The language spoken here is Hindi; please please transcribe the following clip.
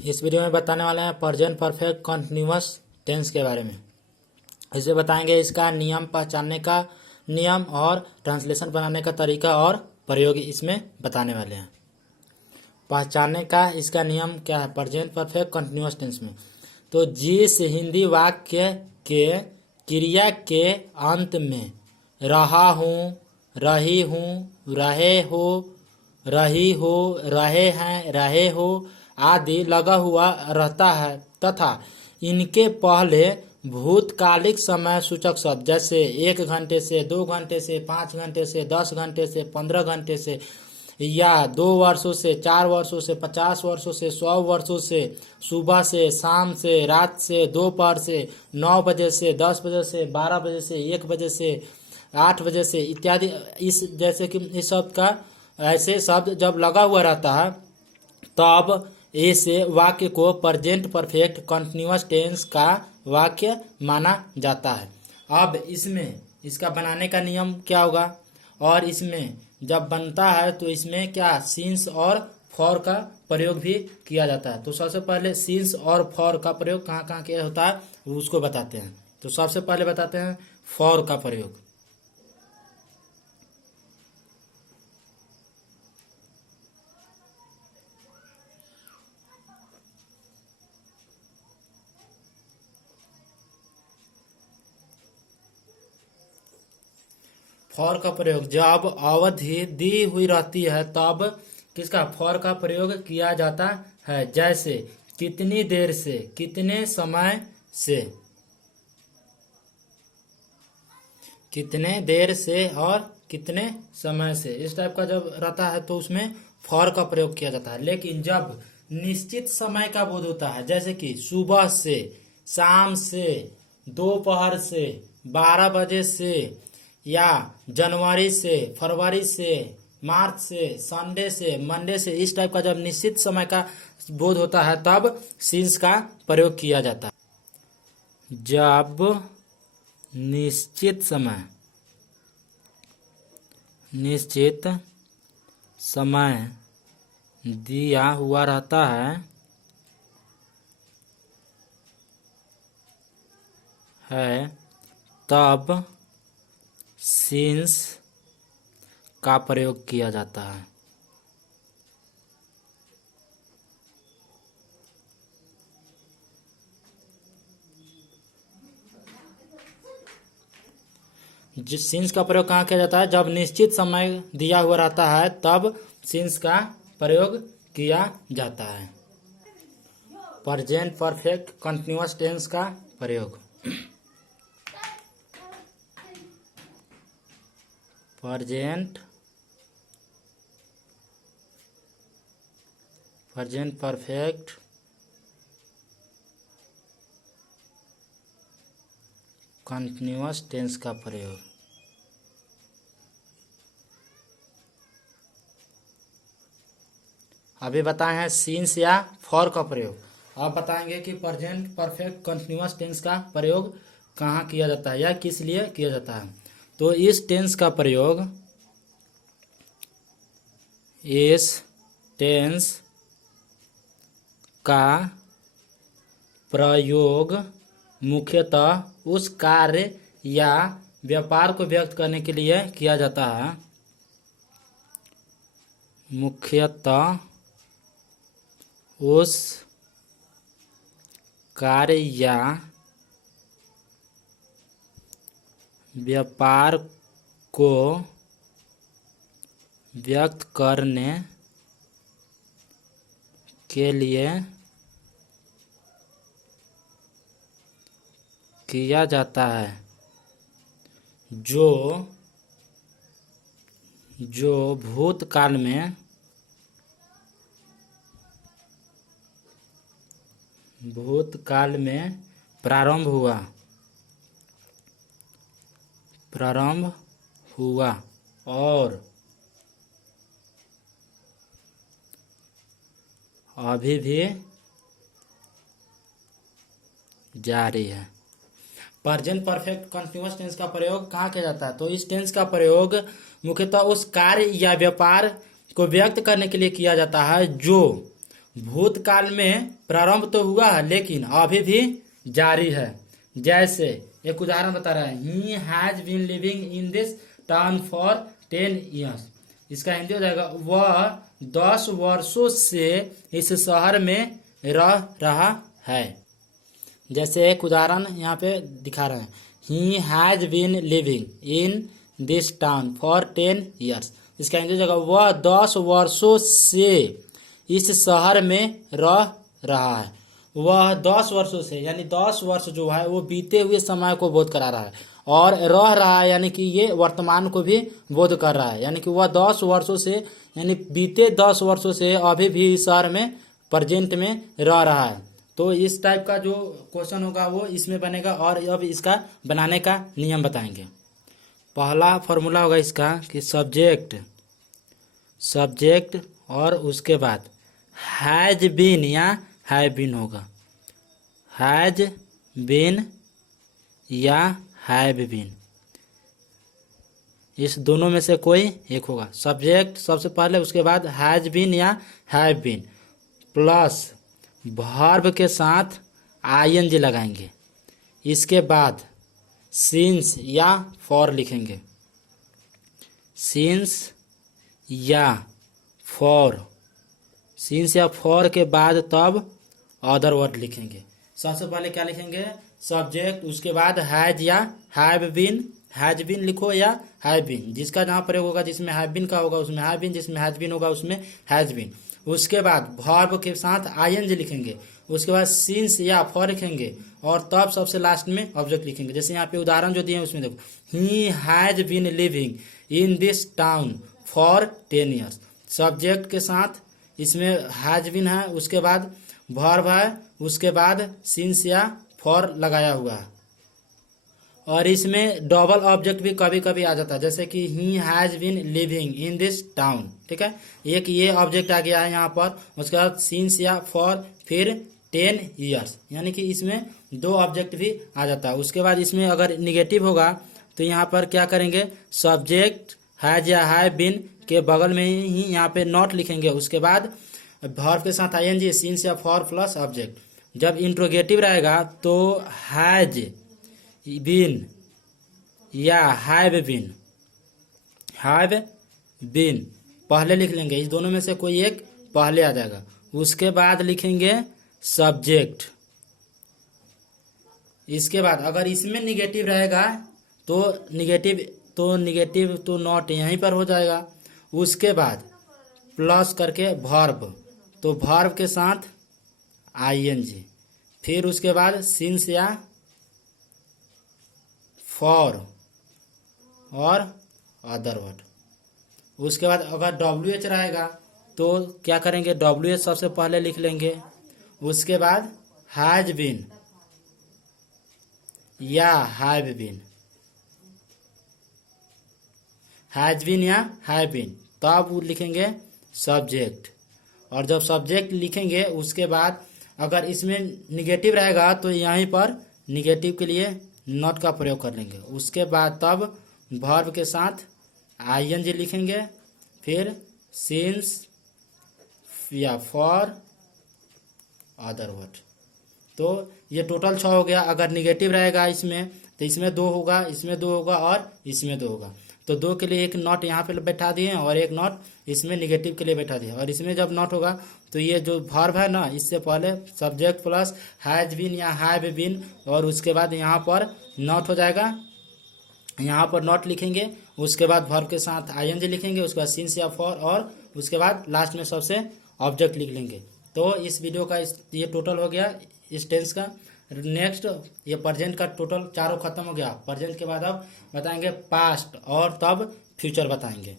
इस वीडियो में बताने वाले हैं प्रेजेंट परफेक्ट कंटिन्यूअस टेंस के बारे में। इसे बताएंगे इसका नियम पहचानने का नियम और ट्रांसलेशन बनाने का तरीका और प्रयोग इसमें बताने वाले हैं। पहचानने का इसका नियम क्या है प्रेजेंट परफेक्ट कंटिन्यूअस टेंस में। तो जिस हिंदी वाक्य के क्रिया के अंत में रहा हूँ, रही हूँ, रहे हो, रही हो, रहे हैं, रहे हो आदि लगा हुआ रहता है तथा इनके पहले भूतकालिक समय सूचक शब्द जैसे 1 घंटे से, 2 घंटे से, 5 घंटे से, 10 घंटे से, 15 घंटे से या 2 वर्षों से, 4 वर्षों से, 50 वर्षों से, 100 वर्षों से, सुबह से, शाम से, रात से, दोपहर से, 9 बजे से, 10 बजे से, 12 बजे से, 1 बजे से, 8 बजे से इत्यादि इस जैसे कि इस शब्द का ऐसे शब्द जब लगा हुआ रहता है तब ऐसे वाक्य को प्रेजेंट परफेक्ट कंटिन्यूअस टेंस का वाक्य माना जाता है। अब इसमें इसका बनाने का नियम क्या होगा और इसमें जब बनता है तो इसमें क्या सिंस और फॉर का प्रयोग भी किया जाता है। तो सबसे पहले सिंस और फॉर का प्रयोग कहाँ कहाँ किया होता है उसको बताते हैं। तो सबसे पहले बताते हैं फॉर का प्रयोग। फॉर का प्रयोग जब अवधि दी हुई रहती है तब किसका फॉर का प्रयोग किया जाता है। जैसे कितनी देर से, कितने समय से, कितने देर से और कितने समय से इस टाइप का जब रहता है तो उसमें फॉर का प्रयोग किया जाता है। लेकिन जब निश्चित समय का बोध होता है जैसे कि सुबह से, शाम से, दोपहर से, 12 बजे से या जनवरी से, फरवरी से, मार्च से, संडे से, मंडे से इस टाइप का जब निश्चित समय का बोध होता है तब सिंस का प्रयोग किया जाता है। जब निश्चित समय दिया हुआ रहता है तब सिंस का प्रयोग किया जाता है। जिस सिंस का प्रयोग कहाँ किया जाता है जब निश्चित समय दिया हुआ रहता है तब सिंस का प्रयोग किया जाता है। प्रेजेंट परफेक्ट कंटिन्यूअस टेंस का प्रयोग। प्रेजेंट परफेक्ट कंटिन्यूअस टेंस का प्रयोग। अभी बताए हैं सिंस या फॉर का प्रयोग। अब बताएंगे कि प्रेजेंट परफेक्ट कंटिन्यूअस टेंस का प्रयोग कहाँ किया जाता है या किस लिए किया जाता है। तो इस टेंस का प्रयोग मुख्यतः उस कार्य या व्यापार को व्यक्त करने के लिए किया जाता है। मुख्यतः उस कार्य या व्यापार को व्यक्त करने के लिए किया जाता है जो भूतकाल में प्रारंभ हुआ और अभी भी जारी है। प्रेजेंट परफेक्ट कंटिन्यूअस टेंस का प्रयोग कहाँ किया जाता है। तो इस टेंस का प्रयोग मुख्यतः उस कार्य या व्यापार को व्यक्त करने के लिए किया जाता है जो भूतकाल में प्रारंभ तो हुआ है लेकिन अभी भी जारी है। जैसे एक उदाहरण बता रहा है, he has been living in this town for 10 years. इसका हिंदी हो जाएगा, वह 10 वर्षों से इस शहर में रह रहा है। जैसे एक उदाहरण यहाँ पे दिखा रहे हैं, he has been living in this town for 10 years. इसका हिंदी हो जाएगा, वह 10 वर्षों से इस शहर में रह रहा है। वह 10 वर्षों से यानी 10 वर्ष जो है वो बीते हुए समय को बोध करा रहा है, और रह रहा है यानी कि ये वर्तमान को भी बोध कर रहा है, यानी कि वह 10 वर्षों से यानी बीते 10 वर्षों से अभी भी इस शहर में प्रेजेंट में रह रहा है। तो इस टाइप का जो क्वेश्चन होगा वो इसमें बनेगा। और अब इसका बनाने का नियम बताएंगे। पहला फॉर्मूला होगा इसका कि सब्जेक्ट और उसके बाद हैज बीन या हैव बीन होगा, हैज बीन या हैव बीन, इस दोनों में से कोई एक होगा। सब्जेक्ट सबसे पहले, उसके बाद हैज बीन या हैव बीन, प्लस वर्ब के साथ आईएनजी लगाएंगे। इसके बाद सिंस या फॉर लिखेंगे, सिंस या फॉर के बाद तब अदर वर्ड लिखेंगे। सबसे पहले क्या लिखेंगे, सब्जेक्ट, उसके बाद हैज या हैव बीन, हैज बीन लिखो या हैव बीन, जिसका जहाँ प्रयोग होगा, जिसमें हैव बीन का होगा उसमें हैव बीन, जिसमें हैज बीन होगा उसमें हैज बीन। उसके बाद वर्ब के साथ आईएनजी लिखेंगे, उसके बाद सिंस या फॉर लिखेंगे, और तब सबसे लास्ट में ऑब्जेक्ट लिखेंगे। जैसे यहाँ पे उदाहरण जो दिए हैं उसमें देखो, he has been living in this town for 10 years. Subject के साथ इसमें हैज बीन है, उसके बाद वर्ब है, उसके बाद सिंस या फॉर लगाया हुआ है। और इसमें डबल ऑब्जेक्ट भी कभी कभी आ जाता है, जैसे कि he has been living in this town, ठीक है, एक ये ऑब्जेक्ट आ गया है यहाँ पर, उसके बाद सिंस या फॉर, फिर 10 ईयर्स, यानी कि इसमें 2 ऑब्जेक्ट भी आ जाता है। उसके बाद इसमें अगर निगेटिव होगा तो यहाँ पर क्या करेंगे, सब्जेक्ट हैज या हैव बीन के बगल में ही यहाँ पे नॉट लिखेंगे, उसके बाद वर्ब के साथ आईएनजी, सिंस या फॉर प्लस ऑब्जेक्ट। जब इंट्रोगेटिव रहेगा तो हैज बीन या हैव बीन पहले लिख लेंगे, इस दोनों में से कोई एक पहले आ जाएगा। उसके बाद लिखेंगे सब्जेक्ट। इसके बाद अगर इसमें निगेटिव रहेगा तो निगेटिव तो नॉट यहीं पर हो जाएगा। उसके बाद प्लस करके वर्ब, तो वर्ब के साथ आईएनजी, फिर उसके बाद सिंस या फॉर और अदर वर्ड। उसके बाद अगर WH रहेगा तो क्या करेंगे, WH सबसे पहले लिख लेंगे, उसके बाद हैज बीन या हैव बीन, हैज बीन या हैव बीन, तब वो लिखेंगे सब्जेक्ट। और जब सब्जेक्ट लिखेंगे उसके बाद अगर इसमें निगेटिव रहेगा तो यहीं पर निगेटिव के लिए नॉट का प्रयोग कर लेंगे। उसके बाद तब वर्ब के साथ आईएनजी लिखेंगे, फिर सिंस या फॉर अदर वर्ड। तो ये टोटल 6 हो गया। अगर निगेटिव रहेगा इसमें तो इसमें 2 होगा, इसमें 2 होगा और इसमें 2 होगा। तो 2 के लिए एक नॉट यहाँ पे बैठा दिए और एक नॉट इसमें निगेटिव के लिए बैठा दिए। और इसमें जब नॉट होगा तो ये जो वर्ब है ना, इससे पहले सब्जेक्ट प्लस हैज बीन या हैव बीन, और उसके बाद यहाँ पर नॉट हो जाएगा, यहाँ पर नॉट लिखेंगे, उसके बाद वर्ब के साथ आईएनजी लिखेंगे, उसके बाद सिंस या फॉर, और उसके बाद लास्ट में सबसे ऑब्जेक्ट लिख लेंगे। तो इस वीडियो का ये टोटल हो गया इस टेंस का। नेक्स्ट ये प्रेजेंट का टोटल चारों खत्म हो गया। प्रेजेंट के बाद अब बताएंगे पास्ट और तब फ्यूचर बताएंगे।